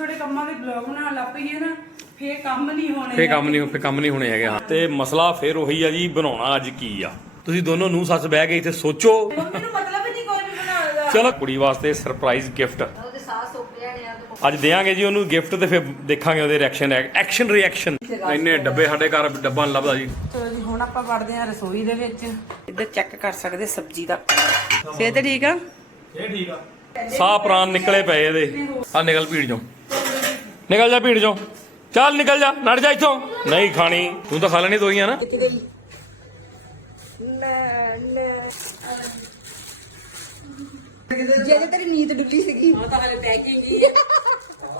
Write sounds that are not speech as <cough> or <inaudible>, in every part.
ਛੋਟੇ ਕੰਮਾਂ ਦੇ ਬਲੌਗ ਬਣਾਉਣ ਲੱਗ ਪਈਏ ਨਾ ਫੇਰ ਕੰਮ ਨਹੀਂ ਹੋਣੇ ਫੇ ਕੰਮ ਨਹੀਂ ਫੇ ਕੰਮ ਨਹੀਂ ਹੋਣੇ ਹੈਗੇ ਹਾਂ। ਤੇ ਮਸਲਾ ਫੇਰ ਉਹੀ ਆ ਜੀ ਬਣਾਉਣਾ ਅੱਜ ਕੀ ਆ? ਤੁਸੀਂ ਦੋਨੋਂ ਨੂੰ ਸੱਸ ਬਹਿ ਕੇ ਇੱਥੇ ਸੋਚੋ। ਮੰਮੀ ਨੂੰ ਮਤਲਬ ਹੀ ਨਹੀਂ ਕੋਈ ਵੀ ਬਣਾਉਣ ਦਾ ਚਲੋ ਕੁੜੀ ਵਾਸਤੇ ਸਰਪ੍ਰਾਈਜ਼ ਗਿਫਟ ਉਹਦੇ ਸਾਹ ਸੁੱਕ ਜਾਣੇ ਆ ਤੇ ਅੱਜ ਦੇਾਂਗੇ ਜੀ ਉਹਨੂੰ ਗਿਫਟ ਤੇ ਫਿਰ ਦੇਖਾਂਗੇ ਉਹਦੇ ਰਿਐਕਸ਼ਨ ਐਕਸ਼ਨ ਰਿਐਕਸ਼ਨ ਇੰਨੇ ਡੱਬੇ ਸਾਡੇ ਘਰ ਡੱਬਾ ਨੀ ਲੱਭਦਾ ਜੀ। ਚਲੋ ਜੀ ਹੁਣ ਆਪਾਂ ਵੜਦੇ ਹਾਂ ਰਸੋਈ ਦੇ ਵਿੱਚ। ਇੱਧਰ ਚੈੱਕ ਕਰ ਸਕਦੇ ਸਬਜ਼ੀ ਦਾ। ਸਿਹਤ ਠੀਕ ਆ? ਇਹ ਠੀਕ ਆ ਸਾਹ ਪ੍ਰਾਨ ਨਿਕਲੇ ਪਏ ਇਹਦੇ। ਆ ਨਿਕਲ ਭੀੜ ਚੋਂ। ਨਿਕਲ ਜਾ ਭੀੜ ਚੋਂ। ਚੱਲ ਨਿਕਲ ਜਾ ਨੜ ਜਾ ਇੱਥੋਂ। ਨਹੀਂ ਖਾਣੀ ਤੂੰ ਤਾਂ ਖਾ ਲੈਣੀ ਦੋਈਆਂ ਨਾ। ਜੇ ਤੇਰੀ ਨੀਂਦ ਡੁੱਲੀ ਸੀਗੀ। ਹਾਂ ਤਾਂ ਹਲੇ ਪੈਕਿੰਗ ਹੀ ਹੈ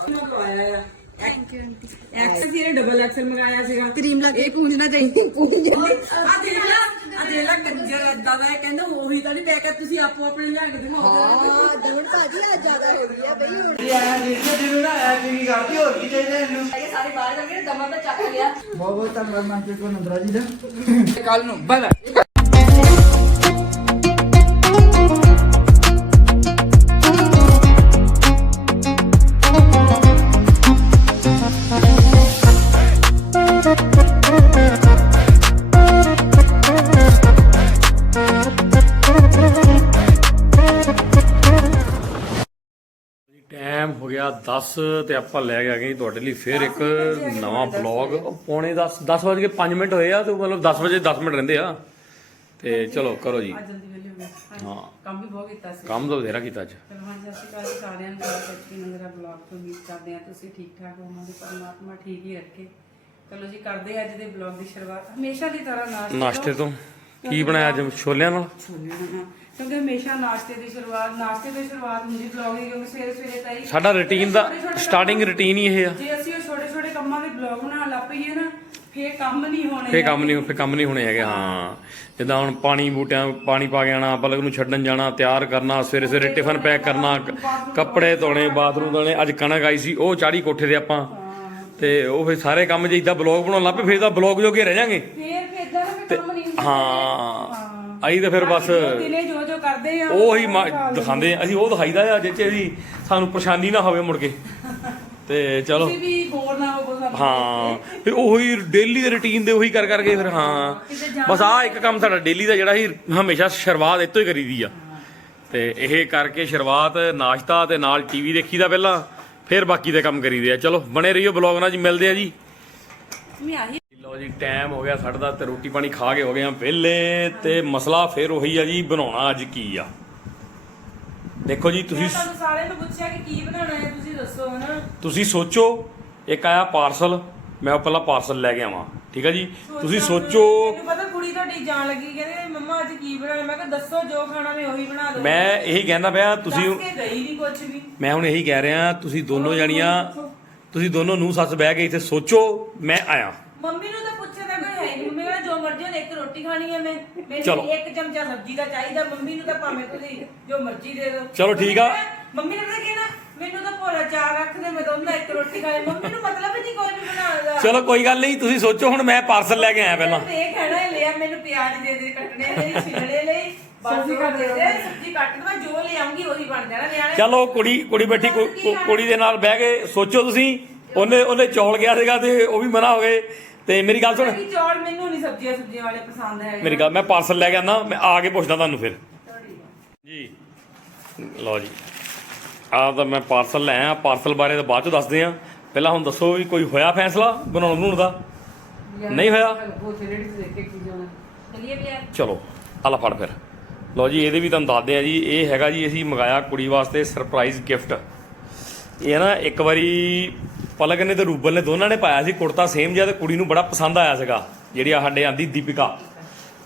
ਮੈਂ ਲਵਾਇਆ ਆ? ਥੈਂਕ ਯੂ ਆਂਟੀ ਐਕਸਲ ਸੀ ਡਬਲ ਐਕਸਲ ਮੰਗਾਇਆ ਸੀਗਾ। ਕਰੀਮ ਲਾ ਕੇ। ਪੂੰਝਣਾ ਚਾਹੀਦੀ ਪੂੰਝ ਆ ਦੇਖ ਲੈ। ਦੇਖ ਲੈ ਕੰਜਰ ਏਦਾਂ ਦਾ ਇਹ ਕਹਿੰਦਾ ਉਹੀ ਤਾਂ ਨਹੀਂ ਲੈ ਕੇ ਤੁਸੀਂ ਆਪੋ ਆਪਣੇ ਲਿਆ ਕੇ ਦਿਖਾਓ। ਹਾਂ ਦਵਣ ਭਾਜੀ ਆ ਜ਼ਿਆਦਾ ਹੋ ਗਈ ਆ ਬਈ ਹੁਣ। ਇਹ ਸਾਰੇ ਬਾਹਰ ਕਰਕੇ ਦਮਾ ਤਾਂ ਚੱਕ ਲਿਆ। ਬਹੁਤ ਬਹੁਤ ਧੰਨਵਾਦ ਮਾਨਕੇ ਕੋ ਨੰਦਰਾ ਜੀ ਦਾ ਕੱਲ ਨੂੰ ਬਾਏ 10 ਤੇ ਆਪਾਂ ਲੈ ਕੇ ਆ ਗਏ ਤੁਹਾਡੇ ਲਈ ਫਿਰ ਇੱਕ ਨਵਾਂ ਬਲੌਗ ਪੌਣੇ 10 10 ਵਜੇ 5 ਮਿੰਟ ਹੋਏ ਆ ਤੇ ਮਤਲਬ 10 ਵਜੇ 10 ਮਿੰਟ ਰਹਿੰਦੇ ਆ। ਤੇ ਚਲੋ ਕਰੋ ਜੀ। ਹੋ। ਕੰਮ ਵੀ ਬਹੁਤ ਕੀਤਾ ਸੀ। ਕੰਮ ਤਾਂ ਬਥੇਰਾ ਕੀਤਾ ਅੱਜ। ਹਾਂ ਸਾਰਿਆਂ ਨੂੰ ਬਹੁਤ ਅੱਛੀ ਬਲੌਗ ਤੋਂ ਉਮੀਦ ਕਰਦੇ ਆ ਤੁਸੀਂ ਠੀਕ ਠਾਕ ਹੋਵੋਗੇ ਪਰਮਾਤਮਾ ਠੀਕ ਹੀ ਰੱਖੇ। ਚਲੋ ਜੀ ਕਰਦੇ ਆ ਅੱਜ ਦੇ ਬਲੌਗ ਦੀ ਸ਼ੁਰੂਆਤ। ਹਮੇਸ਼ਾ ਦੀ ਤਰ੍ਹਾਂ ਨਾਸ਼ਤੇ ਨਾਸ਼ਤੇ ਤੋਂ। ਕੀ ਬਣਾਇਆ ਅੱਜ? ਛੋਲਿਆਂ ਨਾਲ? ਛੋਲਿਆਂ ਨਾਲ। ਕਿਉਂਕਿ ਹਮੇਸ਼ਾ ਨਾਸ਼ਤੇ ਦੀ ਸ਼ੁਰੂਆਤ ਨਾਸ਼ਤੇ ਤੋਂ ਸ਼ੁਰੂਆਤ ਹੁੰਦੀ ਬਲੌਗ ਦੀ ਕਿਉਂਕਿ ਸਵੇਰੇ ਸਵੇਰੇ ਤਾਂ ਹੀ ਸਾਡਾ ਰੁਟੀਨ ਦਾ ਸਟਾਰਟਿੰਗ ਰੁਟੀਨ ਹੀ ਇਹ ਆ। ਜੇ ਅਸੀਂ ਉਹ ਛੋਟੇ ਛੋਟੇ ਕੰਮਾਂ ਦੇ ਬਲੌਗ ਬਣਾਉਣ ਲੱਗ ਪਈਏ ਨਾ ਫੇਰ ਕੰਮ ਨਹੀਂ ਹੋਣੇ ਫੇ ਕੰਮ ਨਹੀਂ ਫੇ ਕੰਮ ਨਹੀਂ ਹੋਣੇ ਹੈਗੇ ਹਾਂ। ਜਿੱਦਾਂ ਹੁਣ ਪਾਣੀ ਬੂਟਿਆਂ ਪਾਣੀ ਪਾ ਕੇ ਆਣਾ ਪਲਕ ਨੂੰ ਛੱਡਣ ਜਾਣਾ ਤਿਆਰ ਕਰਨਾ ਸਵੇਰੇ ਸਵੇਰੇ ਟਿਫਨ ਪੈਕ ਕਰਨਾ ਕ- ਕੱਪੜੇ ਧੋਣੇ ਬਾਥਰੂਮ ਧੋਣੇ ਅੱਜ ਕਣਕ ਆਈ ਸੀ ਉਹ ਚਾੜੀ ਕੋਠੇ ਤੇ ਆਪਾਂ ਤੇ ਉਹ ਫੇ ਸਾਰੇ ਕੰਮ ਜੇ ਇਦਾਂ ਬਲੌਗ ਬਣਾਉਣ ਲੱਗ ਪਏ ਫੇਰ ਤਾਂ ਬਲੌਗ ਜੋਗੇ ਰਹਿ ਜਾਾਂਗੇ। ਫੇਰ ਫੇਰ ਇਦਾਂ ਦਾ ਕੰਮ ਨਹੀਂ ਹੁੰਦਾ। ਹਾਂ। ਆਈ ਤਾਂ ਫਿਰ ਬਸ ਦਿਨੇ ਜੋ ਜੋ ਕਰਦੇ ਆ ਉਹੀ ਮਾ- ਦਿਖਾਉਂਦੇ ਆ। ਅਸੀਂ ਉਹ ਦਿਖਾਈਦਾ ਆ ਜਿੱਥੇ ਅਸੀਂ ਸਾਨੂੰ ਪਰੇਸ਼ਾਨੀ ਨਾ ਹੋਵੇ ਮੁੜ ਕੇ। ਤੇ ਚਲੋ। ਤੁਸੀਂ ਵੀ ਬੋਰ ਨਾ ਹੋਵੋ ਸਾਨੂੰ। ਹਾਂ। ਫਿਰ ਉਹੀ ਡੇਲੀ ਦੇ ਰੁਟੀਨ ਦੇ ਉਹੀ ਕਰ ਕਰਕੇ ਫਿਰ ਹਾਂ। ਬਸ ਆਹ ਇੱਕ ਕੰਮ ਸਾਡਾ ਡੇਲੀ ਦਾ ਜਿਹੜਾ ਸੀ ਹਮੇਸ਼ਾ ਸ਼ੁਰੂਆਤ ਇੱਥੋਂ ਹੀ ਕਰੀਦੀ ਆ। ਤੇ ਇਹ ਕਰਕੇ ਸ਼ੁਰੂਆਤ ਨਾਸ਼ਤਾ ਤੇ ਨਾਲ ਟੀਵੀ ਦੇਖੀਦਾ ਪਹਿਲਾਂ। ਫਿਰ ਬਾਕੀ ਦੇ ਕੰਮ ਕਰੀਦੇ ਆ। ਚਲੋ ਬਣੇ ਰਹੀਓ ਬਲੌਗ ਨਾਲ ਜੀ ਮਿਲਦੇ ਆ ਜੀ। ਮੈਂ ਆਹੀ ਲਓ ਜੀ ਟਾਈਮ ਹੋ ਗਿਆ ਸਾਡਾ ਤੇ ਰੋਟੀ ਪਾਣੀ ਖਾ ਕੇ ਹੋ ਗਏ ਆ ਵਿਹਲੇ ਤੇ ਮਸਲਾ ਫਿਰ ਉਹੀ ਆ ਜੀ ਬਣਾਉਣਾ ਅੱਜ ਕੀ ਆ। ਦੇਖੋ ਜੀ ਤੁਸੀਂ ਤੁਹਾਨੂੰ ਸਾਰਿਆਂ ਨੂੰ ਪੁੱਛਿਆ ਕਿ ਕੀ ਬਣਾਉਣਾ ਹੈ ਤੁਸੀਂ ਦੱਸੋ ਹਨਾ ਤੁਸੀਂ ਸੋਚੋ ਇੱਕ ਆਇਆ ਪਾਰਸਲ ਮੈਂ ਉਹ ਪਹਿਲਾਂ ਪਾਰਸਲ ਲੈ ਕੇ ਆਵਾਂ। ਠੀਕ ਆ ਜੀ? ਤੁਸੀਂ ਸੋਚੋ। ਮੈਨੂੰ ਪਤਾ ਕੁੜੀ ਤੁਹਾਡੀ ਜਾਣ ਲੱਗੀ ਕਹਿੰਦੇ ਮੰਮਾ ਅੱਜ ਕੀ ਬਣਾਉਣਾ? ਮੈਂ ਕਿਹਾ ਦੱਸੋ ਜੋ ਖਾਣਾ ਮੈਂ ਉਹੀ ਬਣਾ ਦਊਂ ਮੈਂ ਇਹੀ ਕਹਿੰਦਾ ਪਿਆ ਤੁਸੀਂ ਕੇ ਗਈ ਨਹੀਂ ਕੁਝ ਵੀ। ਮੈਂ ਹੁਣ ਇਹੀ ਕਹਿ ਰਿਹਾ ਤੁਸੀਂ ਦੋਨੋਂ ਜਾਣੀਆਂ ਤੁਸੀਂ ਦੋਨੋਂ ਨੂੰ ਸੱਸ ਬਹਿ ਕੇ ਇੱਥੇ ਸੋਚੋ ਮੈਂ ਆਇਆ। ਮੰਮੀ ਨੂੰ ਤਾਂ ਪੁੱਛਿਆ ਤਾਂ ਕੋਈ ਹੈ ਨਹੀਂ ਮੰਮੀ ਕਹਿੰਦਾ ਜੋ ਮਰਜ਼ੀ ਹੋਵੇ ਇੱਕ ਰੋਟੀ ਖਾਣੀ ਹੈ ਮੈਂ। ਚਲੋ। ਮੈਨੂੰ ਇੱਕ ਚਮਚਾ ਸਬਜ਼ੀ ਦਾ ਚਾਹੀਦਾ ਮੰਮੀ ਨੂੰ ਤਾਂ ਭਾਵੇਂ ਤੁਸੀਂ ਜੋ ਮਰਜ਼ੀ ਦੇ ਦਿਓ। ਚਲੋ ਠੀਕ ਆ। ਮੰਮੀ ਨੇ ਤਾਂ ਕਹਿਣਾ? ਮੈਨੂੰ ਤਾਂ ਭੋਰਾ ਚਾਰ ਰੱਖ ਦੇ ਮੈਂ ਦੋਨਾਂ ਇੱਕ ਰੋਟੀ ਖਾਣੀ ਮੰਮੀ ਨੂੰ ਮਤਲਬ ਹੀ ਨਹੀਂ ਕੋਈ ਵੀ ਬਣਾਉਣ ਦਾ ਚਲੋ ਕੋਈ ਗੱਲ ਨਹੀਂ ਤੁਸੀਂ ਸੋਚੋ ਹੁਣ ਮੈਂ ਪਾਰਸਲ ਲੈ ਕੇ ਆਇਆ ਪਹਿਲਾਂ। ਇਹ ਕਹਿਣਾ ਹੈ, ਲਿਆ ਮੈਨੂੰ ਪਿਆਜ਼ ਦੇ ਦੇ ਕੱਟਣੇ ਲਈ ਛਿਲਣੇ ਲਈ ਸਬਜ਼ੀ ਕੱਟ ਦੇ ਦੇ ਸਬਜ਼ੀ ਕੱਟ ਦੇ ਮੈਂ ਜੋ ਲੈ ਆਉਂਗੀ ਉਹੀ ਬਣ ਜਾਣਾ ਨਿਆਣੇ। ਚਲੋ ਕੁੜੀ ਕੁੜੀ ਬੈਠੀ ਕੁ- ਕੁ- ਕੁੜੀ ਦੇ ਨਾਲ ਬਹਿ ਕੇ ਸੋਚੋ ਤੁਸੀਂ ਉਹਨੇ ਉਹਨੇ ਚੌਲ ਗਿਆ ਸੀਗਾ ਤੇ ਉਹ ਵੀ ਮਨਾ ਹੋ ਗਏ। ਤੇ ਮੇਰੀ ਗੱਲ ਸੁਣ। ਕਿ ਚੌਲ ਮੈਨੂੰ ਨਹੀਂ ਸਬਜ਼ੀਆਂ ਸਬਜ਼ੀਆਂ ਵਾਲੇ ਪਸੰਦ ਹੈਗੇ। ਮੇਰੀ ਗੱਲ ਮੈਂ ਪਾਰਸਲ ਲੈ ਕੇ ਆਣਾ ਮੈਂ ਆ ਕੇ ਪੁੱਛਦਾ ਤੁਹਾਨੂੰ ਫਿਰ। ਜੀ। ਲਓ ਜੀ। ਆ ਤਾਂ ਮੈਂ ਪਾਰਸਲ ਲੈ ਆਇਆ ਪਾਰਸਲ ਬਾਰੇ ਤਾਂ ਬਾਅਦ ਚ ਦੱਸਦੇ ਆ। ਪਹਿਲਾਂ ਹੁਣ ਦੱਸੋ ਵੀ ਕੋਈ ਹੋਇਆ ਫੈਸਲਾ ਬਣਾਉਣ ਬਣਾਉਣ ਦਾ? ਨਹੀਂ ਹੋਇਆ? ਚਲੋ ਆਲਾ ਫੜ ਫਿਰ। ਲਓ ਜੀ ਇਹਦੇ ਵੀ ਤੁਹਾਨੂੰ ਦੱਸਦੇ ਆ ਜੀ ਇਹ ਹੈਗਾ ਜੀ ਅਸੀਂ ਮੰਗਾਇਆ ਕੁੜੀ ਵਾਸਤੇ ਸਰਪ੍ਰਾਈਜ਼ ਗਿਫਟ ਇਹ ਨਾ ਇੱਕ ਵਾਰੀ ਪਲਕ ਨੇ ਤੇ ਰੂਬਲ ਨੇ ਦੋਨਾਂ ਨੇ ਪਾਇਆ ਸੀ ਕੁੜਤਾ ਸੇਮ ਜਿਹਾ ਤੇ ਕੁੜੀ ਨੂੰ ਬੜਾ ਪਸੰਦ ਆਇਆ ਸੀਗਾ ਜਿਹੜੀ ਆ ਸਾਡੇ ਆਂਦੀ ਦੀਪਿਕਾ।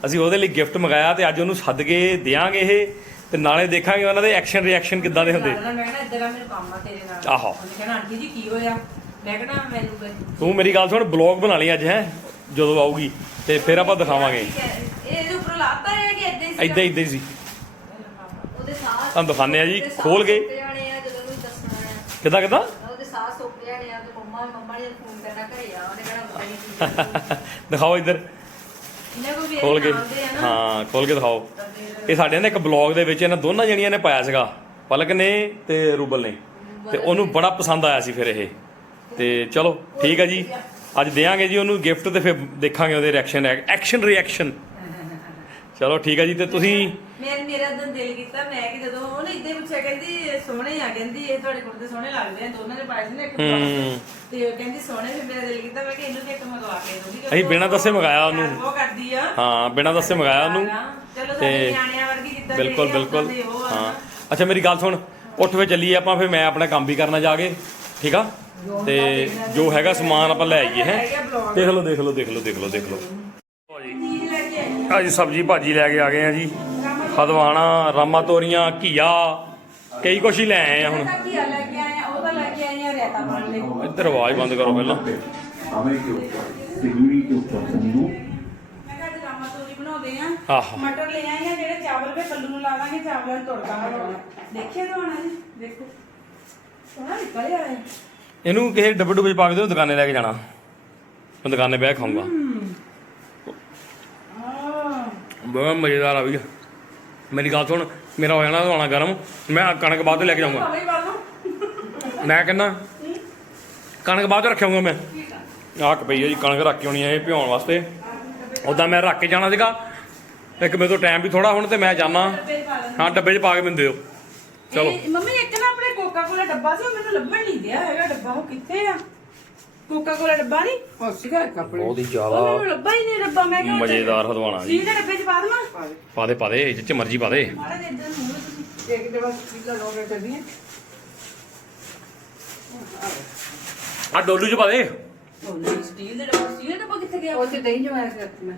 ਅਸੀਂ ਉਹਦੇ ਲਈ ਗਿਫਟ ਮੰਗਾਇਆ ਤੇ ਅੱਜ ਉਹਨੂੰ ਸੱਦ ਕੇ ਦੇਾਂਗੇ ਇਹ। ਤੇ ਨਾਲੇ ਦੇਖਾਂਗੇ ਉਹਨਾਂ ਦੇ ਐਕਸ਼ਨ ਰਿਐਕਸ਼ਨ ਕਿੱਦਾਂ ਦੇ ਹੁੰਦੇ। ਮੈਂ ਕਹਿਣਾ ਇੱਧਰ ਆ ਮੈਨੂੰ ਕੰਮ ਆ ਤੇਰੇ ਨਾਲ। ਆਹੋ। ਉਹਨੇ ਕਹਿਣਾ ਆਂਟੀ ਜੀ ਕੀ ਹੋਇਆ? ਮੈਂ ਕਹਿਣਾ ਮੈਨੂੰ ਕੋਈ- ਤੂੰ ਮੇਰੀ ਗੱਲ ਸੁਣ ਬਲੌਗ ਬਣਾ ਲਈ ਅੱਜ ਹੈ ਜਦੋਂ ਆਊਗੀ। ਤੇ ਫਿਰ ਆਪਾਂ ਦਿਖਾਵਾਂਗੇ। ਇਹ ਇਹਦੇ ਉੱਪਰ ਲਾਤਾ ਹੈ ਕਿ ਏਦਾਂ ਹੀ ਐਦਾਂ ਇਦਾਂ ਹੀ ਸੀ। ਉਹਦੇ ਸਾਹ ਤੁਹਾਨੂੰ ਦਿਖਾਉਂਦੇ ਆ ਜੀ, ਉਹਦੇ ਸਾਹ ਖੋਲ ਕੇ। ਸੁੱਕ ਜਾਣੇ ਆ ਜਦੋਂ ਵੀ ਦੱਸਣਾ ਹੈ। ਕਿੱਦਾਂ ਕਿੱਦਾਂ? ਉਹਦੇ ਸਾਹ ਸੁੱਕ ਜਾਣੇ ਆ ਤੇ ਮੰਮਾ ਮੰਮਾ ਨੇ ਫੋਨ ਕਰਨਾ ਘਰੇ ਆ ਉਹਨੇ ਕਹਿਣਾ ਪਤਾ ਨਹੀਂ ਕੀ <laughs> ਦਿਖਾਓ ਇੱਧਰ। ਇਹਨਾਂ ਕੋ ਵੀ ਖੋਲ ਕੇ। ਇਹਦੇ ਨਾਲ ਦੇ ਆ ਨਾ। ਹਾਂ ਖੋਲ ਕੇ ਦਿਖਾਓ। ਇਹ ਸਾਡੇ ਨੇ ਇੱਕ ਬਲੌਗ ਦੇ ਵਿੱਚ ਇਹਨਾਂ ਦੋਨਾਂ ਜਣੀਆਂ ਨੇ ਪਾਇਆ ਸੀਗਾ, ਪਲਕ ਨੇ ਤੇ ਰੂਬਲ ਨੇ। ਤੇ ਉਹਨੂੰ ਬੜਾ ਪਸੰਦ ਆਇਆ ਸੀ ਫਿਰ ਇਹ। ਤੇ ਚਲੋ, ਠੀਕ ਹੈ ਜੀ। ਅੱਜ ਦੇਾਂਗੇ ਜੀ ਉਹਨੂੰ ਗਿਫਟ ਤੇ ਫਿਰ ਦੇਖਾਂਗੇ ਉਹਦੇ ਰਿਐਕਸ਼ਨ ਐਕਸ਼ਨ ਰਿਐਕਸ਼ਨ ਚਲੋ ਠੀਕ ਹੈ ਜੀ ਤੇ ਤੁਸੀਂ ਮੇਰ ਮੇਰਾ ਤਾਂ ਦਿਲ ਕੀਤਾ ਮੈਂ ਕਿ ਜਦੋਂ ਉਹਨੇ ਇੱਦਾਂ ਹੀ ਪੁੱਛਿਆ ਕਹਿੰਦੀ ਸੋਹਣੇ ਆ ਕਹਿੰਦੀ ਇਹ ਤੁਹਾਡੇ ਕੁੜਤੇ ਸੋਹਣੇ ਲੱਗਦੇ ਆ ਦੋਨਾਂ ਨੇ ਪਾਏ ਸੀ ਨਾ ਇੱਕ ਹੂੰ। blouse। ਤੇ ਉਹ ਕਹਿੰਦੀ ਸੋਹਣੇ ਫਿਰ ਮੇਰਾ ਦਿਲ ਕੀਤਾ ਮੈਂ ਕਿ ਇਹਨੂੰ ਵੀ ਇੱਕ ਮੰਗਵਾ ਕੇ ਦੂੰਗੀ ਕਿਉਂਕਿ ਅਸੀਂ ਬਿਨਾਂ ਦੱਸੇ ਮੰਗਾਇਆ ਉਹਨੂੰ। ਉਹ ਕਰਦੀ ਆ। ਹਾਂ ਬਿਨਾਂ ਦੱਸੇ ਮੰਗਾਇਆ ਉਹਨੂੰ। ਚਲੋ ਸਾਡੇ ਤੇ ਨਿਆਣਿਆਂ ਵਰਗੀ ਕਿੱਦਾਂ ਬਿਲਕੁਲ ਆ, ਬਿਲਕੁਲ ਉੱਦਾਂ ਦੇ ਉਹ ਆ ਹਾਂ। ਅੱਛਾ ਮੇਰੀ ਗੱਲ ਸੁਣ ਉੱਠ ਵੇ ਚੱਲੀਏ ਆਪਾਂ ਫਿਰ ਮੈਂ ਆਪਣਾ ਕੰਮ ਵੀ ਕਰਨਾ ਜਾ ਕੇ ਠੀਕ ਆ? ਤੇ ਜੋ ਹੈਗਾ ਸਮਾਨ ਆਪਾਂ ਲੈ ਆਈਏ ਹੈ? ਦੇਖ ਲਓ ਦੇਖ ਲਓ ਦੇਖ ਲਓ ਦੇਖ ਲਓ ਦੇਖ ਲਓ। ਅੱਜ ਸਬਜੀ ਭਾਜੀ ਲੈ ਕੇ ਆ ਗਏ ਆ ਜੀ। ਹਦਵਾਣਾ ਰਾਮਾ ਤੋਰੀਆਂ ਘੀਆ ਕਈ ਕੁਛ ਹੀ ਲੈ ਆਏ ਆ ਹੁਣ। ਘੀਆ ਲੈ ਕੇ ਆਏ ਆ ਉਹਦਾ ਲੈ ਕੇ ਆਏ ਆ ਰਾਇਤਾ ਬਣ ਲਈ ਇੱਧਰ ਆਵਾਜ਼ ਬੰਦ ਕਰੋ ਪਹਿਲਾਂ। Amé que eu seguri que eu faço ਮੈਂ ਕਿਹਾ ਅੱਜ ਰਾਮਾ ਤੋਰੀ ਬਣਾਉਂਦੇ ਆ। ਆਹੋ। ਮਟਰ ਲੈ ਆਏ ਆ ਜਿਹੜੇ ਚਾਵਲ ਵੇ ਪੱਲੂ ਨੂੰ ਲਾ ਦਾਂਗੇ ਚਾਵਲਾਂ ਨੂੰ ਤੜਕਾ ਲਗਾਉਣਾ ਦੇਖਿਆ ਦਵਾਣਾ ਜੀ ਦੇਖੋ। ਸੋਹਣਾ ਨਿਕਲਿਆ ਹੈ ਇਹਨੂੰ ਕਿਸੇ ਡੱਬੇ ਡੁੱਬੇ ਪਾ ਕੇ ਦਿਓ ਦੁਕਾਨੇ ਲੈ ਕੇ ਜਾਣਾ। ਮੈਂ ਦੁਕਾਨੇ ਬਹਿ ਖਾਊਂਗਾ। ਬਹੁਤ ਮਜ਼ੇਦਾਰ ਆ ਵੀ। ਮੇਰੀ ਗੱਲ ਸੁਣ ਮੇਰਾ ਹੋ ਜਾਣਾ ਹਦਵਾਣਾ ਗਰਮ ਮੈਂ ਕਣਕ ਬਾਅਦ ਲੈ ਕੇ ਜਾਊਂਗਾ। ਮੈਂ ਕਹਿੰਦਾ ਕਣਕ ਬਾਅਦ ਰੱਖਿਆਉਂਗਾ ਮੈਂ। ਆਹ ਪਈ ਹੈ ਜੀ ਕਣਕ ਰੱਖ ਕੇ ਆਉਣੀ ਹੈ ਇਹ ਭਿਉਣ ਵਾਸਤੇ। ਉਦਾਂ ਮੈਂ ਰੱਖ ਕੇ ਜਾਣਾ ਸੀਗਾ। ਇੱਕ ਮੇਰੇ ਤੋਂ ਟਾਈਮ ਵੀ ਥੋੜਾ ਹੁਣ ਤੇ ਮੈਂ ਜਾਣਾ। ਹਾਂ ਡੱਬੇ 'ਚ ਪਾ ਕੇ ਮੈਨੂੰ ਦਿਓ। ਚਲੋ। ਮੰਮੀ ਇੱਕ ਨਾ ਆਪਣੇ ਕੋਕਾ ਕੋਲਾ ਡੱਬਾ ਸੀ ਮੈਨੂੰ ਲੱਭਣ ਨਹੀਂ ਦਿਆ ਹੈਗਾ ਡੱਬਾ ਉਹ ਕਿੱਥੇ ਆ? ਕੋਕਾ ਕੋਲਾ ਡੱਬਾ ਨਹੀਂ ਉਹ ਸੀਗਾ ਕੱਪੜੇ ਬਹੁਤ ਹੀ ਉਹ ਜ਼ਿਆਦਾ ਮੈਨੂੰ ਲੱਭਾ ਹੀ ਨਹੀਂ ਡੱਬਾ ਮੈਂ ਕਿਹਾ ਮਜ਼ੇਦਾਰ ਹਦਵਾਣਾ ਜੀ। ਸੀ ਦੇ ਡੱਬੇ ਚ ਪਾ ਦਵਾਂ? ਪਾ ਦੇ। ਪਾ ਦੇ ਜਿੱਚ ਮਰਜ਼ੀ ਪਾ ਦੇ। ਮਾੜਾ ਜਿਹਾ ਇੱਧਰ ਨੂੰ ਮੂੰਹ ਤੁਸੀਂ। ਇੱਕ ਦੇ ਬਸ ਕਿੱਲਾ ਲੋਗੇ ਕਰਦੀ ਆ। ਡੋਲੂ 'ਚ ਪਾ ਦੇ। ਉਹ ਨਹੀਂ ਸਟੀਲ ਦੇ ਡੱਬਾ ਸਟੀਲ ਦਾ ਡੱਬਾ ਕਿੱਥੇ ਗਿਆ? ਉਹ ਤੇ ਦਹੀਂ ਜਮਾਇਆ ਸੀ ਮੈਂ।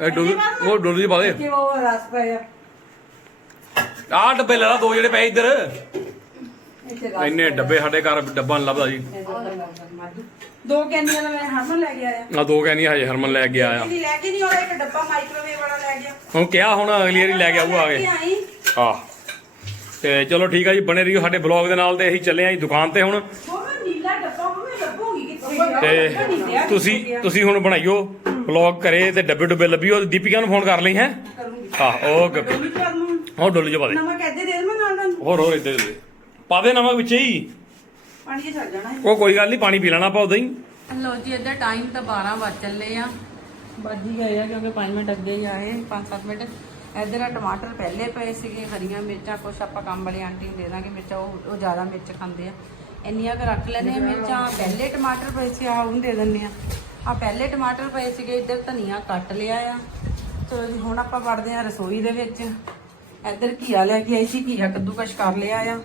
ਇਹ ਡੋਲੂ ਉਹ ਡੋਲੂ 'ਚ ਪਾ ਦੇ। ਕਿ ਉਹ ਰਸ ਪਿਆ ਆਹ ਡੱਬੇ ਲੈ ਲਾ ਦੋ ਜਿਹੜੇ ਪਏ ਇੱਧਰ। ਇੰਨੇ ਡੱਬੇ ਸਾਡੇ ਘਰ ਡੱਬਾ ਨੀ ਲੱਭਦਾ ਜੀ। ਦੋ ਕੈਨੀਆਂ ਦਾ ਮੈਂ ਹਰਮਨ ਲੈ ਕੇ ਆਇਆ। ਆ ਦੋ ਕਹਿੰਦੀ ਹਜੇ ਹਰਮਨ ਲੈ ਕੇ ਆਇਆ। ਲੈ ਕੇ ਨਹੀਂ ਆਇਆ ਇੱਕ ਡੱਬਾ ਮਾਈਕ੍ਰੋਵੇਵ ਵਾਲਾ ਲੈ ਗਿਆ। ਹੁਣ ਕਿਹਾ ਹੁਣ ਅਗਲੀ ਵਾਰੀ ਲੈ ਕੇ ਆਊਗਾ ਆ ਲੈ ਕੇ ਕੇ ਆਈ ਆ ਤੇ ਚਲੋ ਠੀਕ ਆ ਜੀ ਬਣੇ ਰਹੀਓ ਸਾਡੇ ਬਲੌਗ ਦੇ ਨਾਲ ਤੇ ਅਸੀਂ ਚੱਲੇ ਆ ਜੀ ਦੁਕਾਨ ਤੇ ਹੁਣ। ਉਹ ਮੈਂ ਨੀਲਾ ਡੱਬਾ ਉਹ ਮੈਂ ਲੱਭੂਗੀ ਕਿੱਥੇ ਗਿਆ? ਲੱਭਣ ਨਹੀਂ ਤੇ ਤੁਸੀਂ। ਤੁਸੀਂ ਹੁਣ ਬਣਾਈਓ ਬਲੌਗ ਕਰੇ ਤੇ ਡੱਬੇ ਡੁੱਬੇ ਲੱਭੀਓ। ਦੀਪਿਕਾ ਨੂੰ ਫੋਨ ਕਰ ਲਈ ਹੈ? ਕਰੂੰਗੀ। ਆ ਓਕੇ ਹੋਰ ਡੋਲੂ ਚ ਪਾ ਦੇ। ਨਮਕ ਐਦੇ ਦੇ ਦੇਵਾਂ ਨਾਲ ਤੁਹਾਨੂੰ ਹੋਰ ਹੋਰ ਇੱਧਰ ਦੇ। ਪਾ ਦੇ ਨਮਕ ਵਿੱਚ ਹੀ। ਪਾਣੀ ਚ ਛੱਡ ਜਾਣਾ ਹੈ ਉਹ ਕੋਈ ਗੱਲ ਨਹੀਂ ਪਾਣੀ ਪੀ ਲੈਣਾ ਆਪਾਂ ਉਦਾਂ ਹੀ। ਲੋ ਜੀ ਇੱਧਰ ਟਾਈਮ ਤਾਂ 12 ਵੱਜ ਚੱਲੇ ਆ। ਵੱਜ ਹੀ ਗਏ ਆ ਕਿਉਂਕਿ 5 ਮਿੰਟ ਅੱਗੇ ਹੀ ਆਏ 5-7 ਮਿੰਟ। ਇੱਧਰ ਆ ਟਮਾਟਰ ਪਹਿਲੇ ਪਏ ਸੀਗੇ ਹਰੀਆਂ ਮਿਰਚਾਂ ਕੁਛ ਆਪਾਂ ਕੰਮ ਵਾਲੀ ਆਂਟੀ ਨੂੰ ਦੇ ਦਾਂਗੇ ਮਿਰਚਾਂ ਉਹ ਉਹ ਜ਼ਿਆਦਾ ਮਿਰਚ ਖਾਂਦੇ ਆ। ਇੰਨੀਆਂ ਕੁ ਰੱਖ ਲੈਨੇ ਆ ਮਿਰਚਾਂ ਪਹਿਲੇ ਟਮਾਟਰ ਪਏ ਸੀ ਆ ਉਹਨੂੰ ਦੇ ਦਿੰਨੇ ਆ। ਆ ਪਹਿਲੇ ਟਮਾਟਰ ਪਏ ਸੀਗੇ ਇੱਧਰ ਧਨੀਆ ਕੱਟ ਲਿਆ ਆ। ਚਲੋ ਜੀ ਹੁਣ ਆਪਾਂ ਵੜਦੇ ਆ ਰਸੋਈ ਦੇ ਵਿੱਚ। ਇੱਧਰ ਘੀਆ ਲੈ ਕੇ ਆਈ ਸੀ, ਘੀਆ ਕੱਦੂਕਸ਼ ਕਰ ਲਿਆ ਆ,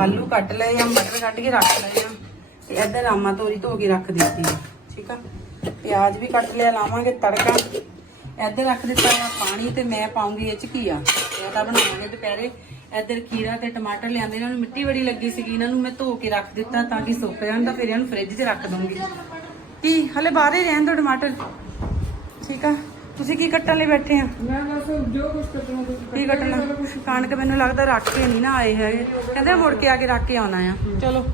ਆਲੂ ਕੱਟ ਲਏ ਆ, ਮਟਰ ਕੱਟ ਕੇ ਰੱਖ ਲਏ ਆ, ਤੇ ਇੱਧਰ ਰਾਮਾ ਤੋਰੀ ਧੋ ਕੇ ਰੱਖ ਦਿੱਤੀ ਆ, ਠੀਕ ਆ? ਪਿਆਜ਼ ਵੀ ਕੱਟ ਲਿਆ, ਲਾਵਾਂਗੇ ਤੜਕਾ। ਇੱਧਰ ਰੱਖ ਦਿੱਤਾ ਆ ਪਾਣੀ ਤੇ ਮੈਂ ਪਾਉਂਗੀ ਇਹ ਚ ਘੀਆ। ਇਹ ਤਾਂ ਬਣਾਵਾਂਗੇ ਦੁਪਹਿਰੇ। ਇੱਧਰ ਖੀਰਾ ਤੇ ਟਮਾਟਰ ਲਿਆਂਦੇ, ਇਹਨਾਂ ਨੂੰ ਮਿੱਟੀ ਬੜੀ ਲੱਗੀ ਸੀਗੀ, ਇਹਨਾਂ ਨੂੰ ਮੈਂ ਧੋ ਕੇ ਰੱਖ ਦਿੱਤਾ ਤਾਂ ਕਿ ਸੁੱਕ ਜਾਣ, ਤਾਂ ਫਿਰ ਇਹਨਾਂ ਨੂੰ ਫ੍ਰਿਜ 'ਚ ਰੱਖ ਦੂੰਗੀ ਕੀ, ਹਲੇ ਬਾਹਰ ਹੀ ਰਹਿਣ ਦੋ ਟਮਾਟਰ। ਠੀਕ ਆ? ਤੁਸੀਂ ਕੀ ਕੱਟਣ ਲਈ ਬੈਠੇ ਆ? ਮੈਂ ਬਸ ਜੋ ਕੁਝ ਕੱਟਣਾ ਤੁਸੀਂ ਕੀ ਕੱਟਣਾ? ਕਣਕ ਮੈਨੂੰ ਲੱਗਦਾ ਰੱਖ ਕੇ ਨਹੀਂ ਨਾ ਆਏ ਹੈਗੇ। ਕਹਿੰਦੇ ਮੁੜ ਕੇ ਆ ਕੇ ਰੱਖ ਕੇ ਆਉਣਾ ਆ। ਚਲੋ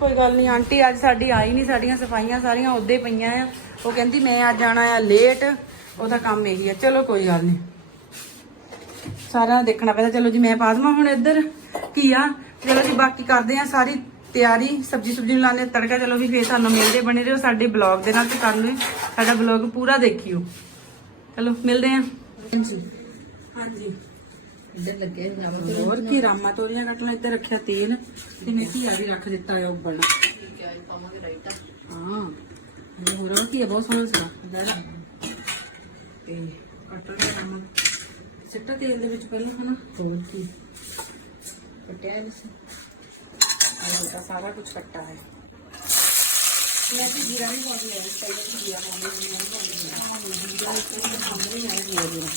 ਕੋਈ ਗੱਲ ਨਹੀਂ ਆਂਟੀ ਅੱਜ ਸਾਡੀ ਆਈ ਨਹੀਂ ਸਾਡੀਆਂ ਸਫਾਈਆਂ ਸਾਰੀਆਂ ਉੱਦੇ ਪਈਆਂ ਆ। ਉਹ ਕਹਿੰਦੀ ਮੈਂ ਅੱਜ ਆਣਾ ਆ ਲੇਟ ਉਹਦਾ ਕੰਮ ਇਹੀ ਆ। ਚਲੋ ਕੋਈ ਗੱਲ ਨਹੀਂ। ਸਾਰਿਆਂ ਨੂੰ ਦੇਖਣਾ ਪੈਂਦਾ। ਚਲੋ ਜੀ ਮੈਂ ਪਾ ਦੇਵਾਂ ਹੁਣ ਇੱਧਰ। ਕੀ ਆ? ਚਲੋ ਜੀ ਬਾਕੀ ਕਰਦੇ ਆ ਸਾਰੀ ਤਿਆਰੀ। ਸਬਜੀ ਸੁਬਜੀ ਨੂੰ ਲਾਣੇ ਤੜਕਾ। ਚਲੋ ਵੀ ਫੇਰ ਤੁਹਾਨੂੰ ਮਿਲਦੇ ਬਣੇ ਰਹੋ ਸਾਡੇ ਬਲੌਗ ਦੇ ਨਾਲ ਤੇ ਤੁਹਾਨੂੰ ਸਾਡਾ ਬਲੌਗ ਪੂਰਾ ਦੇਖਿਓ। ਚਲੋ ਮਿਲਦੇ ਆ ਹਾਂਜੀ। ਇੱਧਰ ਲੱਗੇ ਨਾ ਹੋਰ ਕੀ ਰਾਮਾ ਤੋਰੀਆਂ ਕੱਟ ਲੈ ਇੱਧਰ ਰੱਖਿਆ ਤੇਲ ਤੇ ਮੈਂ ਘੀਆ ਵੀ ਰੱਖ ਦਿੱਤਾ ਹੈ ਉਬਲਣਾ ਠੀਕ ਹੈ ਪਾਵਾਂਗੇ ਰਾਈਤਾ। ਹਾਂ। ਇਹ ਹੋ ਰਿਹਾ ਕੀ ਬਹੁਤ ਸੋਹਣਾ ਸੀਗਾ। ਇਧਰ ਤੇ ਕੱਟ ਲਿਆ ਰਾਮਾ ਸਿੱਟਾ ਤੇਲ ਦੇ ਵਿੱਚ ਪਹਿਲਾਂ ਹਨਾ? ਹੋਰ ਕੀ। ਕੱਟਿਆ ਵੀ ਸੀ। ਆਹ ਤਾਂ ਸਾਰਾ ਕੁਝ ਕੱਟਾ ਹੈ ਮੈਂ ਤੇ ਜੀਰਾ ਨਹੀਂ ਪਾਉਂਦੀ ਹੈ ਇਸ ਟਾਈਮ ਤੇ ਜੀਰਾ ਪਾਉਂਦੀ ਹਾਂ ਜੀਰਾ ਇਸ ਟਾਈਮ ਪਾਉਂਦੀ ਨਹੀਂ ਹੈ ਜੀਰਾ ਜੀਰਾ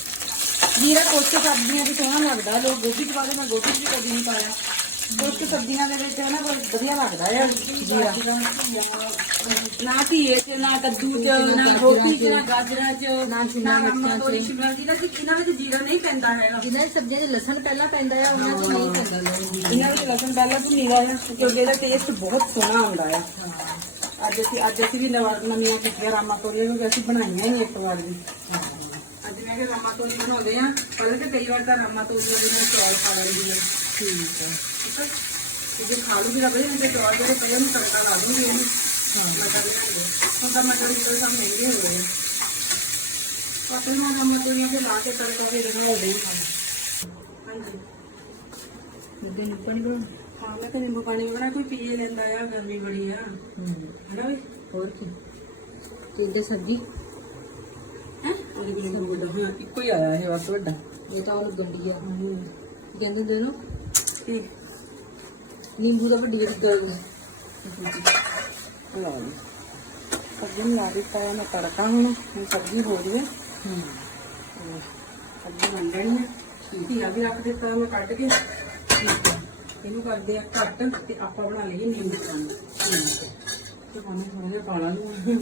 ਜੀਰਾ ਕੁਛ ਕੁ ਸਬਜ਼ੀਆਂ ਵਿੱਚ ਸੋਹਣਾ ਲੱਗਦਾ ਲੋਕ ਗੋਭੀ ਚ ਪਾਦੇ ਮੈਂ ਗੋਭੀ ਚ ਵੀ ਕਦੀ ਨਹੀਂ ਪਾਇਆ ਕੁਛ ਕੁ ਸਬਜ਼ੀਆਂ ਦੇ ਵਿੱਚ ਨਾ ਕੋਈ ਵਧੀਆ ਲੱਗਦਾ ਆ ਜੀਰਾ ਨਾ ਘੀਏ ਚ ਨਾ ਕੱਦੂ ਚ ਨਾ ਗੋਭੀ ਚ ਨਾ ਗਾਜਰਾਂ ਚ ਨਾ ਸ਼ਿਮਲਾ ਮਿਰਚਾਂ ਚ ਸ਼ਿਮਲਾ ਮਿਰਚ ਦਾ ਇਹਨਾਂ ਵਿੱਚ ਜੀਰਾ ਨਹੀਂ ਪੈਂਦਾ ਹੈਗਾ ਜਿਨ੍ਹਾਂ ਸਬਜ਼ੀਆਂ 'ਚ ਲਸਣ ਪਹਿਲਾਂ ਪੈਂਦਾ ਆ ਉਹਨਾਂ 'ਚ ਨਹੀਂ ਪੈਂਦਾ ਲੋਕ ਇਹਨਾਂ ਵਿੱਚ ਲਸਣ ਪਹਿਲਾਂ ਤੋਂ ਨੀਰਾ ਆ ਕਿਉਂਕਿ ਇਹਦਾ ਟੇਸਟ ਬਹੁਤ ਸੋਹਣਾ ਆਉਂਦਾ ਆ ਅੱਜ ਅਸੀਂ ਅੱਜ ਅਸੀਂ ਵੀ ਨਵਾਂ ਨਵੀਆਂ ਕੀਤੀਆਂ ਰਾਮਾ ਤੋਰੀਆਂ ਕਿਉਂਕਿ ਅਸੀਂ ਬਣਾਈਆਂ ਹੀ ਨਹੀਂ ਇੱਕ ਵਾਰ ਵੀ। ਅੱਜ ਮੈਂ ਕਿ ਰਾਮਾ ਤੋਰੀ ਬਣਾਉਂਦੇ ਆ ਪਹਿਲਾਂ ਤਾਂ ਕਈ ਵਾਰ ਤਾਂ ਰਾਮਾ ਤੋਰੀ ਵਾਲੀ ਮੈਂ ਚੌਲ ਖਾ ਲੈਂਦੀ ਹਾਂ। ਠੀਕ ਹੈ। ਜੇ ਖਾ ਲੂਗੀ ਤਾਂ ਵਧੀਆ ਤੇ ਚੌਲ ਜਿਹੜੇ ਪਏ ਉਹਨੂੰ ਤੜਕਾ ਲਾ ਦੂੰਗੀ ਇਹਨੂੰ। ਹਾਂ। ਮਟਰ ਹੁਣ ਤਾਂ ਮਟਰ ਜਿਹੜੇ ਸਭ ਮਹਿੰਗੇ ਹੋ ਗਏ ਪਾਪੇ ਨੂੰ ਉਹਨਾਂ ਮਟਰੀਆਂ ਤੇ ਲਾ ਕੇ ਤੜਕਾ ਫਿਰ ਇਹਨੂੰ ਦੇ ਹਾਂਜੀ। ਮੁੱਦੇ ਨੂੰ ਪਾਣੀ ਬਣਾ ਹਾਂ ਮੈਂ ਤਾਂ ਨਿੰਬੂ ਪਾਣੀ ਬਣਾ ਕੋਈ ਪੀਏ ਲੈਂਦਾ ਆ ਗਰਮੀ ਬੜੀ ਆ। ਹਨਾ ਵੀ? ਹੋਰ ਕੀ? ਕਿੰਦੇ ਸਬਜ਼ੀ? ਹੈ? ਉਹਦੇ ਵੀ ਨਿੰਬੂ ਵੱਡਾ ਹਾਂ ਇੱਕੋ ਹੀ ਆਇਆ ਇਹ ਬਸ ਵੱਡਾ। ਇਹ ਤਾਂ ਉਹ ਗੰਡੀ ਆ। ਕੀ ਕਹਿੰਦੇ ਹੁੰਦੇ ਨੂੰ ਇਹ ਨਿੰਬੂ ਦਾ ਵੱਡੀ ਜਿਹੜੀ ਗੱਲ ਲਓ ਜੀ ਸਬਜ਼ੀ ਲਾ ਦਿੱਤਾ ਹੈ ਮੈਂ ਤੜਕਾ ਹੁਣ ਹੁਣ ਸਬਜ਼ੀ ਹੋ ਰਹੀ ਹੈ। ਹੂੰ ਸਬਜ਼ੀ ਬਣ ਜਾਣੀ ਹੈ ਧੀਆ ਵੀ ਰੱਖ ਦਿੱਤਾ ਮੈਂ ਕੱਢ ਕੇ। ਠੀਕ ਹੈ ਇਹਨੂੰ ਕਰਦੇ ਆ ਘੱਟ ਤੇ ਆਪਾਂ ਬਣਾ ਲਈਏ ਨਿੰਬੂ ਪਾਣੀ ਤੇ ਪਾਣੀ ਥੋੜਾ ਜਿਹਾ ਪਾ ਲਾਂਗੇ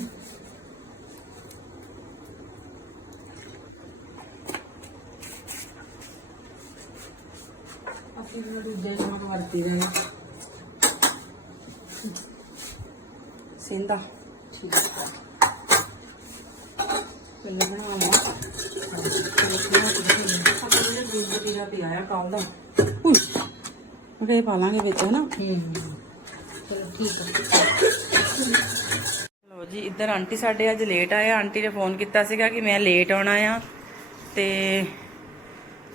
ਅਸੀਂ ਵੀ ਦੂਜੇ ਨਮਕ ਵਰਤੀ ਜਾਣਾ ਸਿੰਦਾ ਠੀਕ ਹੈ। ਪਹਿਲਾਂ ਬਣਾਵਾਂ ਆਪਾਂ ਦੁੱਧ ਪੀਆ ਪਿਆਇਆ ਕੱਲ ਦਾ। ਉਹਦੇ ਪਾ ਲਾਂਗੇ ਵਿੱਚ, ਹਨਾ? ਚਲੋ ਠੀਕ ਹੈ। ਲੋ ਜੀ, ਇੱਧਰ ਆਂਟੀ ਸਾਡੇ ਅੱਜ ਲੇਟ ਆਏ ਆਂਟੀ ਨੇ ਫੋਨ ਕੀਤਾ ਸੀਗਾ ਕਿ ਮੈਂ ਲੇਟ ਆਉਣਾ ਆ ਤੇ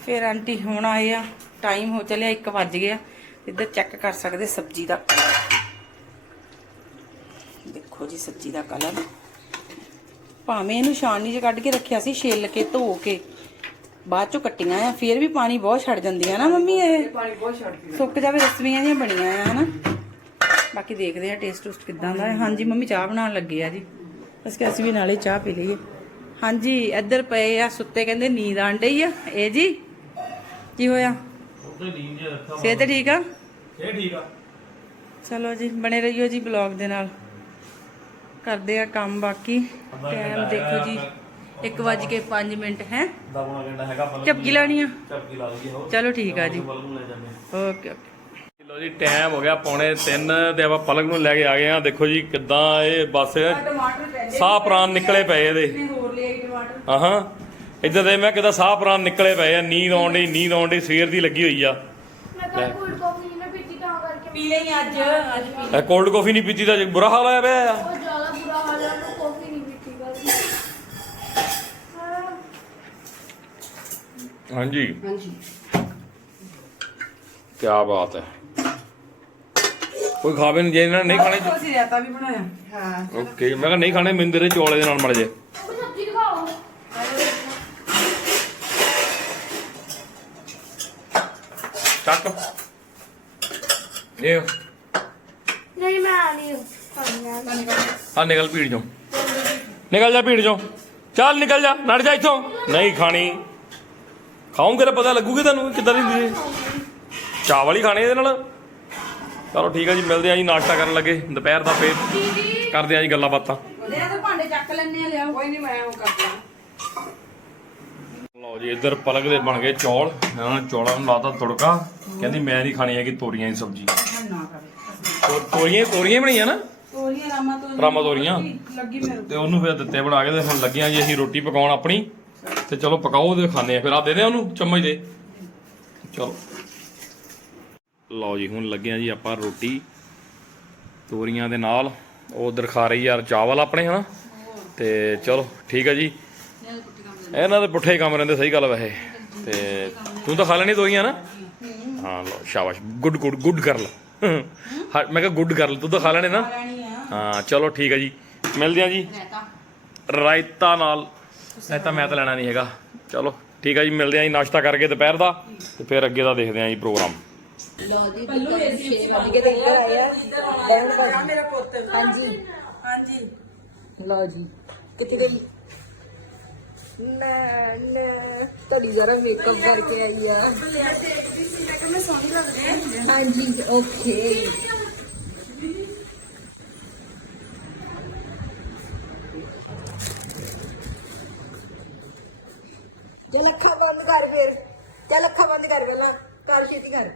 ਫਿਰ ਆਂਟੀ ਹੁਣ ਆਏ ਆ। ਟਾਈਮ ਹੋ ਚੱਲਿਆ 1 ਵੱਜ ਗਿਆ। ਇੱਧਰ ਚੈੱਕ ਕਰ ਸਕਦੇ ਸਬਜ਼ੀ ਦਾ ਦੇਖੋ ਜੀ ਸਬਜ਼ੀ ਦਾ ਕਲਰ ਭਾਵੇਂ ਇਹਨੂੰ ਛਾਨਣੀ 'ਚ ਕੱਢ ਕੇ ਰੱਖਿਆ ਸੀ, ਛਿੱਲ ਕੇ, ਧੋ ਕੇ। ਬਾਅਦ ਚੋਂ ਕੱਟੀਆਂ ਆ ਫਿਰ ਵੀ ਪਾਣੀ ਬਹੁਤ ਛੱਡ ਜਾਂਦੀਆਂ ਨਾ ਮੰਮੀ ਇਹ। ਪਾਣੀ ਬਹੁਤ ਛੱਡਦੀ ਸੁੱਕ ਜਾਵੇ ਰਸਮੀਆਂ ਜਿਹੀਆਂ ਬਣੀਆਂ ਆ ਹਨਾ। ਬਾਕੀ ਦੇਖਦੇ ਆ ਟੇਸਟ ਟੂਸਟ ਕਿਦਾਂ ਦਾ ਹੈ। ਹਾਂਜੀ ਮੰਮੀ ਚਾਹ ਬਣਾਉਣ ਲੱਗੇ ਆ ਜੀ। ਬਸ ਕਿ ਅਸੀਂ ਵੀ ਨਾਲੇ ਚਾਹ ਪੀ ਲਈਏ। ਹਾਂਜੀ ਇੱਧਰ ਪਏ ਆ ਸੁੱਤੇ ਕਹਿੰਦੇ ਨੀਂਦ ਆਣ ਡਈ ਆ। ਇਹ ਜੀ ਕੀ ਹੋਇਆ? ਸਿਹਤ ਠੀਕ ਆ? ਇਹ ਠੀਕ ਆ। ਚਲੋ ਜੀ ਬਣੇ ਰਹੀਓ ਜੀ ਬਲੌਗ ਦੇ ਨਾਲ। ਕਰਦੇ ਆ ਕੰਮ ਬਾਕੀ। ਟਾਈਮ ਦੇਖੋ ਜੀ। 1 ਵੱਜ ਕੇ 5 ਮਿੰਟ ਹੈ। ਦਾ ਬਣਾ ਲੈਣਾ ਹੈਗਾ ਬਲਬ ਝਪਕੀ ਲਾਣੀ ਆ? ਝਪਕੀ ਲਾ ਲਈਏ ਹੋਰ। ਚਲੋ ਠੀਕ ਆ ਜੀ। ਬਲਬ ਨੂੰ ਲੈ ਜਾਂਦੇ ਓਕੇ ਓਕੇ। ਲੋ ਜੀ ਟਾਈਮ ਹੋ ਗਿਆ ਪੌਣੇ 3 ਤੇ ਆਪਾਂ ਪਲਕ ਨੂੰ ਲੈ ਕੇ ਆ ਗਏ ਆ ਦੇਖੋ ਜੀ ਕਿੱਦਾਂ ਇਹ ਬਸ ਸਾਹ ਪ੍ਰਾਨ ਨਿਕਲੇ ਪਏ ਇਹਦੇ। ਹੋਰ ਟਮਾਟਰ? ਹਾਂ ਹਾਂ ਇੱਧਰ ਦੇ ਮੈਂ ਕਿਦਾਂ ਸਾਹ ਪ੍ਰਾਨ ਨਿਕਲੇ ਪਏ ਆ। ਨੀਂਦ ਆਉਣ ਡਈ ਨੀਂਦ ਆਉਣ ਡਈ ਸਵੇਰ ਦੀ ਲੱਗੀ ਹੋਈ ਆ। ਮੈਂ ਤਾਂ ਕੋਲਡ ਕਾਫੀ ਨਹੀਂ ਨਾ ਪੀਤੀ ਤਾਂ ਕਰਕੇ ਪੀ ਲਈ ਅੱਜ ਅੱਜ ਪੀ ਇਹ ਕੋਲਡ ਕਾਫੀ ਨਹੀਂ ਪੀਤੀ ਤਾਂ ਬੁਰਾ ਹਾਲ ਹੋਇਆ ਪਿਆ ਆ ਬਹੁਤ ਜ਼ਿਆਦਾ ਬੁਰਾ ਹਾਲ ਹੈ ਮੈਂ ਕਾਫੀ ਨਹੀਂ ਪੀਤੀ ਕਰਦੀ ਹਾਂਜੀ। ਹਾਂਜੀ। ਕੀ ਬਾਤ ਹੈ। ਕੋਈ ਖਾਵੇ ਨਹੀਂ ਜੇ ਇਹਨਾਂ ਨੇ ਨਹੀਂ ਖਾਣੇ ਅਸੀਂ ਰਾਇਤਾ ਵੀ ਬਣਾਇਆ। ਹਾਂ ਓਕੇ ਮੈਂ ਕਿਹਾ ਨਹੀਂ ਖਾਣੇ ਮਿੰਦਰ ਚੌਲੇ ਦੇ ਨਾਲ ਮੜ ਜੇ ਉਹ ਸਬਜ਼ੀ ਦਿਖਾਓ ਚੱਕ। ਇਹ ਨਹੀਂ ਮੈਂ ਆ ਨਹੀਂ ਖਾਣੀ ਆ ਨਿਕਲ ਭੀੜ ਚੋਂ। ਨਿਕਲ ਜਾ ਭੀੜ ਚੋਂ। ਚੱਲ ਨਿਕਲ ਜਾ ਨੜ ਜਾ ਇੱਥੋਂ। ਨਹੀਂ ਖਾਣੀ। ਖਾਉਂਗੇ ਤਾਂ ਪਤਾ ਲੱਗੂਗੀ ਤੁਹਾਨੂੰ ਕਿੱਦਾਂ ਦੀ ਹੁੰਦੀ ਹੈ। ਚਾਵਲ ਹੀ ਖਾਣੇ ਇਹਦੇ ਨਾਲ। ਚਲੋ ਠੀਕ ਹੈ ਜੀ ਮਿਲਦੇ ਆ ਜੀ ਨਾਸ਼ਤਾ ਕਰਨ ਲੱਗੇ। ਦੁਪਹਿਰ ਦਾ ਫੇਰ ਕਰਦੇ ਆ ਜੀ ਗੱਲਾਂ ਬਾਤਾਂ। ਉਹਦੇ ਨਾਲ ਤਾਂ ਭਾਂਡੇ ਚੱਕ ਲੈਣੇ ਆ ਲਿਆਓ। ਕੋਈ ਨਹੀਂ ਮੈਂ ਉਹ ਕਰਦਾ ਲਓ ਜੀ ਇੱਧਰ ਪਲਕ ਦੇ ਬਣ ਗਏ ਚੌਲ। ਇਹਨਾਂ ਨੇ ਚੌਲਾਂ ਨੂੰ ਲਾਤਾ ਤੜਕਾ। ਕਹਿੰਦੀ ਮੈਂ ਨਹੀਂ ਖਾਣੀ ਹੈਗੀ ਤੋਰੀਆਂ ਦੀ ਸਬਜ਼ੀ। ਤੋਰੀਆਂ ਤੋਰੀਆਂ ਹੀ ਬਣੀਆਂ ਨਾ? ਤੋਰੀਆਂ। ਰਾਮਾ ਤੋਰੀਆਂ। ਲੱਗੀ ਮੇਰੇ ਤੇ ਉਹਨੂੰ ਫਿਰ ਦਿੱਤੇ ਬਣਾ ਕੇ ਤੇ ਹੁਣ ਲੱਗਿਆ ਜੀ ਅਸੀਂ ਰੋਟੀ ਪਕਾਉਣ ਆਪਣੀ। ਤੇ ਚਲੋ ਪਕਾਓ ਤੇ ਖਾਣੇ ਆ। ਫਿਰ ਆ ਦੇ ਦੇ ਉਹਨੂੰ ਚਮਚ ਦੇ। ਚਲੋ। ਲਓ ਜੀ ਹੁਣ ਲੱਗਿਆ ਜੀ ਆਪਾਂ ਰੋਟੀ। ਤੋਰੀਆਂ ਦੇ ਨਾਲ। ਉਹ ਉਧਰ ਖਾ ਰਹੀ ਯਾਰ ਚਾਵਲ ਆਪਣੇ ਹਨਾ? ਤੇ ਚਲੋ ਠੀਕ ਹੈ ਜੀ। ਇਹਨਾਂ ਦੇ ਪੁੱਠੇ ਕੰਮ ਰਹਿੰਦੇ ਸਹੀ ਗੱਲ ਵੈਸੇ। ਤੇ ਤੂੰ ਤਾਂ ਖਾ ਲੈਣੀ ਤੋਰੀਆਂ ਨਾ ਹਾਂ ਲਓ ਸ਼ਾਬਾਸ਼। ਗੁੱਡ ਗੁੱਡ ਗੁੱਡ ਕਰ ਲ। ਮੈਂ ਕਿਹਾ ਗੁੱਡ ਕਰ ਲ। ਤੂੰ ਤਾਂ ਖਾ ਲੈਣੇ ਨਾ? ਆ। ਹਾਂ ਚਲੋ ਠੀਕ ਹੈ ਜੀ। ਮਿਲਦੇ ਆ ਜੀ। ਰਾਇਤਾ ਨਾਲ। ਰਾਇਤਾ ਮੈਂ ਤਾਂ ਲੈਣਾ ਨਹੀਂ ਹੈਗਾ। ਚਲੋ ਠੀਕ ਹੈ ਜੀ ਮਿਲਦੇ ਆ ਜੀ ਨਾਸ਼ਤਾ ਕਰਕੇ ਦੁਪਹਿਰ ਦਾ ਤੇ ਫਿਰ ਅੱਗੇ ਦਾ ਦੇਖਦੇ ਆ ਜੀ ਪ੍ਰੋਗਰਾਮ। ਲਓ ਜੀ ਪੱਲੂ ਇਹ ਸੀ ਵੱਜ ਕੇ ਤੇ ਇੱਧਰ ਆਏ ਆ। ਡੈਣ ਆ ਮੇਰਾ ਪੁੱਤ ਹਾਂਜੀ। ਹਾਂਜੀ। ਲਓ ਜੀ ਕਿੱਥੇ ਗਈ? ਨਾ ਨਾ ਤੜੀ ਜ਼ਰਾ ਮੇਕਅਪ ਕਰਕੇ ਆਈ ਆ। ਮੈਂ ਹਾਂਜੀ ਓਕੇ ਚੱਲ ਅੱਖਾਂ ਬੰਦ ਕਰ ਫਿਰ ਚੱਲ ਅੱਖਾਂ ਬੰਦ ਕਰ ਪਹਿਲਾਂ ਕਰ ਛੇਤੀ ਕਰ।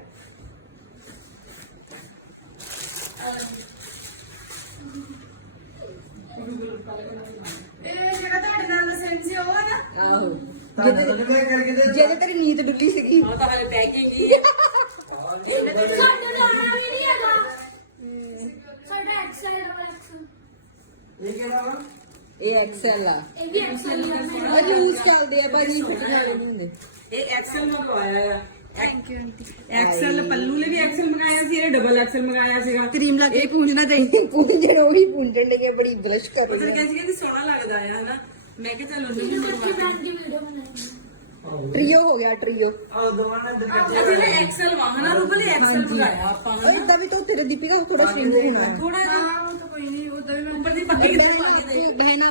ਇਹ ਜਿਹੜਾ ਤੁਹਾਡੇ ਨਾਲ ਸੈਂਸ ਸੀ ਉਹ ਨਾ? ਆਹੋ। ਤਾਂ ਕਰਕੇ ਕਰਕੇ ਤੇ ਜਿਹਦੇ ਤੇਰੀ ਨੀਂਦ ਡੁੱਲੀ ਸੀਗੀ। ਉਹ ਤਾਂ ਹਲੇ ਪੈਕਿੰਗ ਹੀ ਸਾਡੇ ਨਾਲ ਵੀ ਨਹੀਂ ਐਕਸਲ ਡਬਲ ਐਕਸਲ ਇਹ ਕਿਹੜਾ ਵਾ? ਇਹ ਐਕਸਲ ਆ। ਇਹ ਵੀ ਚੱਲਦੇ ਆ ਬਾਜੀ ਨਹੀਂ ਇਹ ਐਕਸਲ ਮੰਗਵਾਇਆ ਆ। ਥੈਂਕ ਯੂ ਆਂਟੀ ਐਕਸਲ ਪੱਲੂ ਨੇ ਵੀ ਐਕਸਲ ਮੰਗਾਇਆ ਸੀ ਇਹਨੇ ਡਬਲ ਐਕਸਲ ਮੰਗਾਇਆ ਸੀਗਾ। ਕਰੀਮ ਲੱਗ ਇਹ ਪੂੰਝਣਾ ਚਾਹੀਦੀ ਪੂੰਝਣ ਉਹ ਵੀ ਪੂੰਝਣ ਲੱਗੇ ਬੜੀ ਬਲਸ਼ ਸੋਹਣਾ ਲੱਗਦਾ ਆ ਵੀ ਮੰਗਵਾ ਕੇ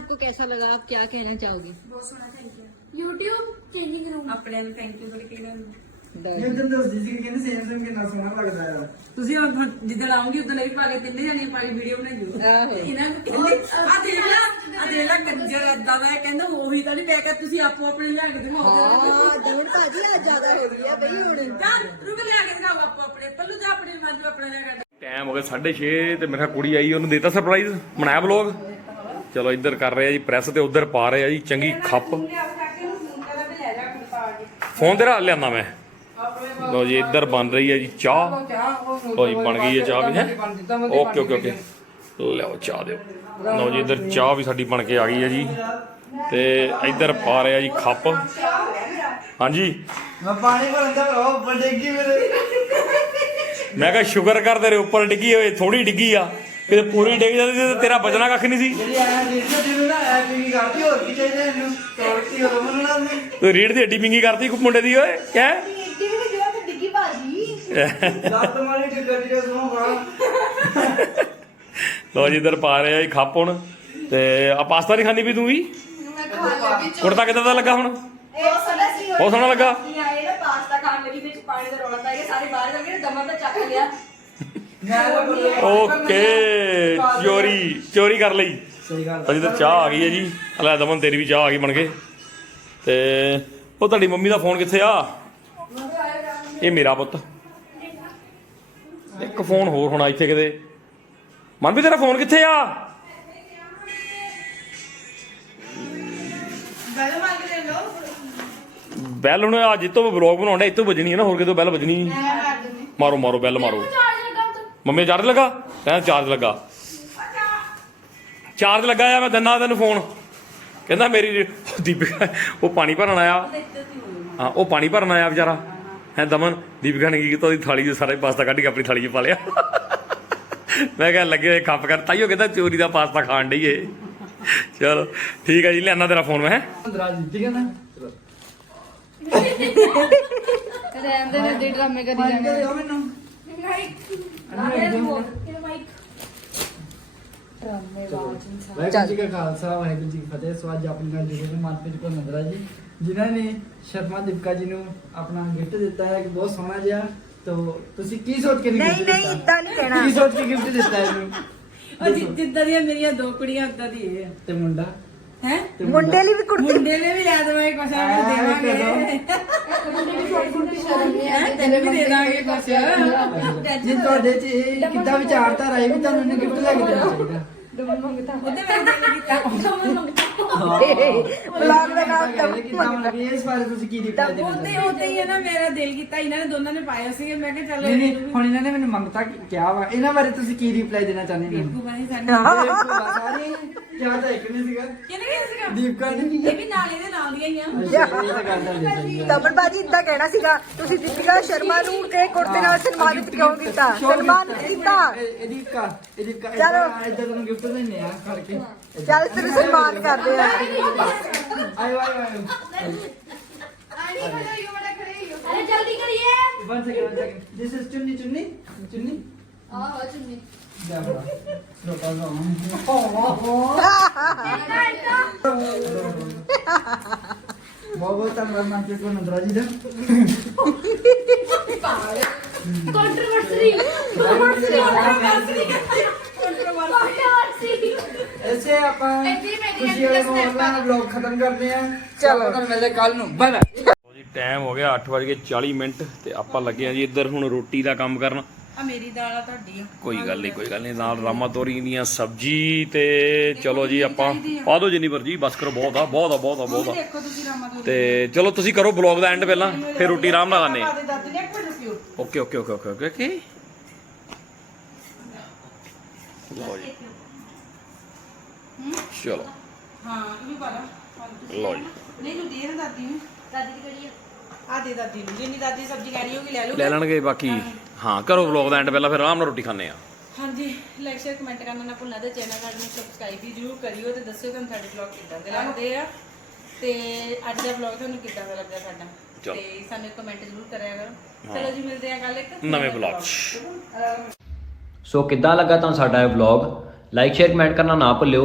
आपको कैसा लगा आप क्या कहना चाहोगे ਬਹੁਤ ਸੋਹਣਾ thank you YouTube changing room ਆਪਣੇ ਨੂੰ ਥੈਂਕ ਯੂ ਬੜੀ ਕਿਹਨਾਂ ਨੂੰ ਇਹ ਤਾਂ ਦੱਸਦੀ ਸੀ ਕਿ ਕਹਿੰਦੇ ਸੇਮ ਸੇਮ ਕਿੰਨਾ ਸੋਹਣਾ ਲੱਗਦਾ ਆ ਤੁਸੀਂ ਹੁਣ ਜਿੱਦਣ ਆਉਂਗੀ ਉਦੋਂ ਵੀ ਪਾ ਕੇ ਤਿੰਨੇ ਜਣੇ ਪਾ ਕੇ ਵੀਡੀਓ ਬਣਾਈਓ ਆਹੋ। ਇਹਨਾਂ ਨੂੰ ਕਹਿੰਦੇ ਆ ਦੇਖ ਲੈ ਆ ਦੇਖ ਲੈ ਕੰਜਰ ਏਦਾਂ ਦਾ ਹੈ, ਕਹਿੰਦਾ ਉਹੀ ਤਾਂ ਨਹੀਂ ਪੈ ਕੇ ਤੁਸੀਂ ਆਪੋ ਆਪਣੇ ਲਿਆ ਕੇ ਦਿਖਾਓਗੇ हाँ दमन भाजी आज ज्यादा हो रही है भाई हुन ਜਾਂ ਰੁਕ ਲਿਆ ਕੇ ਦਿਖਾਓ ਆਪੋ ਆਪਣੇ ਪੱਲੂ ਜਾ ਆਪਣੇ ਮਾਜੂ ਆਪਣੇ ਲਿਆ ਕੇ ਟਾਈਮ ਹੋ ਗਿਆ 6:30 ਤੇ ਮੇਰਾ ਕੁੜੀ ਆਈ ਉਹਨੂੰ ਦੇਤਾ ਸਰਪ੍ਰਾਈਜ਼ ਬਣਾਇਆ ਬਲੌਗ ਚਲੋ ਇੱਧਰ ਕਰ ਰਹੇ ਆ ਜੀ ਪ੍ਰੈਸ ਤੇ ਉੱਧਰ ਪਾ ਰਹੇ ਆ ਜੀ ਚੰਗੀ ਖੱਪ। ਫੋਨ ਤੇਰਾ ਲਿਆਂਦਾ ਮੈਂ। ਲੋ ਜੀ ਇੱਧਰ ਬਣ ਰਹੀ ਹੈ ਜੀ ਚਾਹ। ਲੋ ਜੀ ਬਣ ਗਈ ਹੈ ਚਾਹ ਵੀ ਹੈ? Okay okay okay. ਲਿਆਓ ਚਾਹ ਦਿਓ। ਲੋ ਜੀ ਇੱਧਰ ਚਾਹ ਵੀ ਸਾਡੀ ਬਣ ਕੇ ਆ ਗਈ ਹੈ ਜੀ। ਤੇ ਇੱਧਰ ਪਾ ਰਹੇ ਆ ਜੀ ਖੱਪ। ਹਾਂਜੀ। ਮੈਂ ਪਾਣੀ ਭਰਨ ਦਾ ਭਰਾ ਬੜੇਗੀ ਮੇਰੇ? ਮੈਂ ਕਿਹਾ ਸ਼ੁਕਰ ਕਰ ਤੇਰੇ ਉੱਪਰ ਡਿੱਗੀ ਹੋਏ ਥੋੜੀ ਡਿੱਗੀ ਆ। ਕਿਤੇ ਪੂਰੀ ਡਿੱਗ ਜਾਂਦੀ ਤੇ ਤੇਰਾ ਬਚਣਾ ਕੱਖ ਨਹੀਂ ਸੀ। ਜਿਹੜੀ ਆਇਆ ਦੇਖੋ ਜਿਹਨੂੰ ਨਾ ਐ ਵੀ ਕਰਦੀ ਹੋਰ ਕੀ ਚਾਹੀਦਾ ਇਹਨੂੰ? ਤੋੜਤੀ ਹੋਰ ਮਨ ਨਾ ਉਹਨੇ। ਤੂੰ ਰੀੜ ਦੀ ਹੱਡੀ ਪਿੰਗੀ ਕਰਤੀ ਕੋ ਮੁੰਡੇ ਦੀ ਓਏ ਇੱਡੀ ਵੀ ਡਿੱਗੀ ਮਾਰੀ ਬੜਾ ਲੋ ਜੀ ਇੱਧਰ ਪਾ ਰਹੇ ਆ ਜੀ ਖੱਪ ਹੁਣ। ਤੇ ਆ ਪਾਸਤਾ ਨਹੀਂ ਖਾਣੀ ਵੀ ਤੂੰ ਵੀ? ਮੈਂ ਖਾ ਲਿਆ ਵਿੱਚ ਕੁੜਤਾ ਕਿੱਦਾਂ ਦਾ ਲੱਗਾ ਹੁਣ? ਇਹ ਸੋਹਣਾ ਸੀ। ਬਹੁਤ ਸੋਹਣਾ ਲੱਗਾ। ਨਹੀਂ ਆਏ ਨਾ ਪਾਸਤਾ ਖਾਣ ਲੱਗੀ ਵਿੱਚ ਪਾਣੀ ਦਾ ਰੌਲਾ ਪੈ ਗਿਆ ਸਾਰੇ ਬਾਹਰ ਜਾ ਕੇ ਦਮਨ ਤਾਂ ਚੱਕ ਲਿਆ। ਓਕੇ ਚੋਰੀ ਚੋਰੀ ਕਰ ਲਈ। ਸਹੀ ਗੱਲ ਅਜੀ ਤਾਂ ਚਾਹ ਆ ਗਈ ਹੈ ਜੀ। ਲੈ ਦਮਨ ਤੇਰੀ ਵੀ ਚਾਹ ਆ ਗਈ ਬਣ ਕੇ। ਤੇ ਉਹ ਤੁਹਾਡੀ ਮੰਮੀ ਦਾ ਫੋਨ ਕਿੱਥੇ ਆ? ਇਹ ਮੇਰਾ ਪੁੱਤ। ਇੱਕ ਫੋਨ ਹੋਰ ਹੋਣਾ ਇੱਥੇ ਕਿਤੇ। ਮਨ ਵੀ ਤੇਰਾ ਫੋਨ ਕਿੱਥੇ ਆ? ਬੈਲ ਹੁਣ ਅੱਜ ਤੋਂ ਵਲੌਗ ਬਣਾਉਂਦਾ ਇੱਥੋਂ ਵੱਜਣੀ ਹੈ ਨਾ ਹੋਰ ਕਿਤੋਂ ਬੈਲ ਵੱਜਣੀ। ਮਾਰੋ ਮਾਰੋ ਬੈਲ ਮਾਰੋ। ਮੰਮੀ ਚਾਰਜ ਲੱਗਾ? ਕਹਿੰਦਾ ਚਾਰਜ ਲੱਗਾ। ਚਾਰਜ ਲੱਗਾ ਆ ਮੈਂ ਦੰਨਾ ਤੈਨੂੰ ਫੋਨ ਕਹਿੰਦਾ ਮੇਰੀ ਦੀਪਿਕਾ ਉਹ ਪਾਣੀ ਭਰਨ ਆਇਆ। ਹਾਂ ਉਹ ਪਾਣੀ ਭਰਨ ਆਇਆ ਵਿਚਾਰਾ। ਹੈ ਦਮਨ ਦੀਪਿਕਾ ਨੇ ਕੀ ਕੀਤਾ? ਉਹਦੀ ਥਾਲੀ ਦੇ ਸਾਰੇ ਪਾਸਤਾ ਕੱਢ ਕੇ ਆਪਣੀ ਥਾਲੀ 'ਚ ਪਾ ਲਿਆ। ਮੈਂ ਕਿਹਾ ਲੱਗੇ ਹੋਏ ਖੱਪ ਕਰ। ਤਾਈਓ ਕਹਿੰਦਾ ਚੋਰੀ ਦਾ ਪਾਸਤਾ ਖਾਣ ਡਈ ਏ। ਚਲੋ ਠੀਕ ਹੈ ਜੀ ਲੈਣਾ ਤੇਰਾ ਫੋਨ ਮੈਂ ਠੀਕ ਹੈ। ਨਾ ਰਹਿੰਦੇ ਨੇ ਡਰਾਮੇ ਕਰੀ ਜਾਂਦੇ। ਹੋ ਵਾਹਿਗੁਰੂ ਜੀ ਕਾ ਖਾਲਸਾ ਵਾਹਿਗੁਰੂ ਜੀ ਕੀ ਫਤਿਹ ਸੋ ਅੱਜ ਆਪਣੇ ਨਾਲ ਜੁੜੇ ਨੇ ਮਨਪ੍ਰੀਤ ਕੋ ਨੰਦਰਾ ਜੀ ਜਿਨ੍ਹਾਂ ਨੇ ਸ਼ਰਮਾ ਦੀਪਕਾ ਜੀ ਨੂੰ ਆਪਣਾ ਗਿਫਟ ਦਿੱਤਾ ਹੈ ਕਿ ਬਹੁਤ ਸੋਹਣਾ ਜਿਹਾ ਤੋ ਤੁਸੀਂ ਕੀ ਸੋਚ ਕੇ ਨਹੀਂ ਨਹੀਂ ਨਹੀਂ ਇਦਾਂ ਨਹੀਂ ਕਹਿਣਾ। ਕੀ ਸੋਚ ਕੇ ਗਿਫਟ ਦਿੱਤਾ ਹੈ? ਇਹਨੂੰ ਉਹ ਜਿੱਦਾਂ ਦੀਆਂ ਮੇਰੀਆਂ ਦੋ ਕੁੜੀਆਂ ਉਦਾਂ ਦੀ ਹੈ ਤੇ ਮੁੰਡਾ? ਹੈ? ਮੁੰਡੇ ਲਈ ਵੀ ਮੁੰਡੇ ਨੇ ਵੀ ਲੈ ਦੇਵਾਂਗੇ ਕੁਛ ਆ ਕੇ ਦੇਵਾਂਗੇ। ਹੈਂ, ਤੈਨੂੰ ਵੀ ਦੇ ਦਾਂਗੇ ਕੁਛ। ਜੀ ਤੁਹਾਡੇ ਚ ਇਹ ਕਿੱਦਾਂ ਵਿਚਾਰਧਾਰਾ ਹੈ ਵੀ ਤੁਹਾਨੂੰ ਇਹਨੇ ਗਿਫਟ ਲੈ ਕੇ ਦੇਣਾ ਚਾਹੀਦਾ ਉਹਦੇ ਮੈਂ ਦਿਲ ਕੀਤਾ। ਬਲੌਗ ਦਾ ਨਾਮ ਮਤਲਬ ਕਿ ਇਸ ਬਾਰੇ ਤੁਸੀਂ ਕੀ ਰਿਪਲਾਈ ਦੇਣਾ ਉਹਦੇ ਉਹਦੇ ਹੀ? ਹੈ ਨਾ ਮੇਰਾ ਦਿਲ ਕੀਤਾ ਇਹਨਾਂ ਨੇ ਦੋਨਾਂ ਨੇ ਪਾਇਆ ਸੀਗੇ ਮੈਂ ਕਿਹਾ ਚੱਲ ਨਹੀਂ ਨਹੀਂ ਹੁਣ ਇਹਨਾਂ ਨੇ ਮੈਨੂੰ ਮੰਗਤਾ ਕਿਹਾ ਵਾ। ਇਹਨਾਂ ਬਾਰੇ ਤੁਸੀਂ ਕੀ ਰਿਪਲਾਈ ਦੇਣਾ ਚਾਹੁੰਦੇ ਨੇ ਗੁਬਾਰੀ ਸਾਨੂੰ ਸਾਰੇ ਕਿਹਾ ਤਾਂ ਇੱਕ ਨੇ ਸੀਗਾ। ਕਿਹਨੇ ਕਿਹਾ ਸੀਗਾ? ਦੀਪਕਾ ਨੇ ਇਹ ਵੀ ਨਾਲ ਇਹਦੇ ਨਾਲ ਦੀਆਂ ਹੀ ਆ। ਤਾਂ ਤਾਂ ਹੈ ਦਮਨ ਬਾਜੀ ਇਦਾਂ ਕਹਿਣਾ ਸੀਗਾ ਤੁਸੀਂ ਦੀਪਿਕਾ ਸ਼ਰਮਾ ਨੂੰ ਇਹ ਕੁੜਤੇ ਨਾਲ ਸਨਮਾਨਿਤ ਕਿਉਂ ਕੀਤਾ? ਸਨਮਾਨ ਕੀਤਾ? ਇਹ- ਇਹਦੀ ਕਾ ਇਹਦੀ ਕਾ। ਇਦਾਂ ਤੁਹਾਨੂੰ ਗਿਫਟ ਦਿੰਨੇ ਆ ਕਰਕੇ ਚੱਲ ਤੈਨੂੰ ਸਨਮਾਨ ਕਰਦੇ ਆ। ਆਇਓ ਆਇਓ ਆਇਓ। ਅਰੇ ਜਲਦੀ ਕਰੀਏ। One second one second this is ਚੁੰਨੀ ਚੁੰਨੀ ਚੁੰਨੀ। ਆਹ ਚੁੰਨੀ। ਜਾ ਬੜਾ ਲੋਕਾਂ ਨੂੰ ਬਹੁਤ ਬਹੁਤ ਧੰਨਵਾਦ ਮਨਪ੍ਰੀਤ ਕੋ ਨੰਦਰਾ ਜੀ ਦਾ। ਕੰਟਰੋਵਰਸੀ ਕੰਟਰੋਵਰਸੀ ਐਸੇ ਆਪਾਂ ਇੱਥੇ ਮੇਰੀ ਖੁਸ਼ੀ ਵਾਲੇ ਇੱਕ ਮਾਹੌਲ ਨਾਲ ਵਲੌਗ ਖਤਮ ਕਰਦੇ ਆ ਚਲੋ। ਤੁਹਾਨੂੰ ਮਿਲਦੇ ਕੱਲ ਨੂੰ। ਬਾਏ ਬਾਏ ਲਓ ਜੀ ਟਾਈਮ ਹੋ ਗਿਆ 8:40 ਮਿੰਟ ਤੇ ਆਪਾਂ ਲੱਗੇ ਆ ਜੀ ਇੱਧਰ ਹੁਣ ਰੋਟੀ ਦਾ ਕੰਮ ਕਰਨ। ਆ ਮੇਰੀ ਦਾਲ ਆ ਤੁਹਾਡੀ ਆ। ਕੋਈ ਗੱਲ ਨਹੀਂ ਕੋਈ ਗੱਲ ਨਹੀਂ ਨਾਲ ਰਾਮਾ ਤੋਰੀ ਦੀਆਂ ਸਬਜੀ ਤੇ ਚਲੋ ਜੀ ਆਪਾਂ ਪਾ ਦਿਓ ਜਿੰਨੀ ਮਰਜ਼ੀ ਬਸ ਕਰੋ ਬਹੁਤ ਆ ਬਹੁਤ ਆ ਬਹੁਤ ਆ ਬਹੁਤ ਆ। ਤੋਂ ਚਲੋ ਤੁਸੀਂ ਕਰੋ ਬਲੌਗ ਦਾ ਐਂਡ ਪਹਿਲਾਂ ਫਿਰ ਰੋਟੀ ਆਰਾਮ ਨਾਲ ਖਾਣੇ okay okay okay okay okay. ਲਓ ਜੀ। ਚਲੋ। ਹਾਂ ਤੂੰ ਵੀ ਪਾ ਲਾ। ਲਓ ਜੀ। ਨਹੀਂ ਤੂੰ ਦੇ ਨਾ ਦਾਦੀ ਨੂੰ। ਦਾਦੀ ਦੀ ਕੜੀ ਆ? ਦੇ ਦਾਦੀ ਨੂੰ। ਜਿੰਨੀ ਦਾਦੀ ਸਬਜ਼ੀ ਕਹਿ ਰਹੀ ਹੋਗੀ ਲੈ ਲਓ ਲੈ ਲੈਣਗੇ ਬਾਕੀ। ਹਾਂ। ਕਰੋ ਵਲੌਗ ਦਾ ਐਂਡ ਪਹਿਲਾਂ ਫਿਰ ਆਰਾਮ ਨਾਲ ਰੋਟੀ ਖਾਣੇ ਆ ਹਾਂਜੀ ਲਾਈਕ ਸ਼ੇਅਰ ਕਮੈਂਟ ਕਰਨਾ ਨਾ ਭੁੱਲਣਾ। ਤੇ ਚੈਨਲ ਨੂੰ ਸਬਸਕ੍ਰਾਈਬ ਵੀ ਜਰੂਰ ਕਰਿਓ ਤੇ ਦੱਸਿਓ ਤੁਹਾਨੂੰ ਸਾਡੇ ਵਲੌਗ ਕਿੱਦਾਂ ਦੇ ਲੱਗਦੇ ਆ। ਤੇ ਅੱਜ ਦਾ ਵਲੌਗ ਤੁਹਾਨੂੰ ਕਿੱਦਾਂ ਦਾ ਲੱਗਾ ਸਾਡਾ? ਚਲੋ। ਤੇ ਸਾਨੂੰ ਕਮੈਂਟ ਜਰੂਰ ਕਰਿਆ ਕਰੋ। ਚਲੋ ਜੀ ਮਿਲਦੇ ਆ ਕੱਲ ਇੱਕ ਨਵੇਂ ਵਲੌਗ 'ਚ। ਸੋ ਕਿੱਦਾਂ ਲੱਗਾ ਤੁਹਾਨੂੰ ਸਾਡਾ ਇਹ ਵਲੌਗ ਲਾਈਕ ਸ਼ੇਅਰ ਕਮੈਂਟ ਕਰਨਾ ਨਾ ਭੁੱਲਿਓ।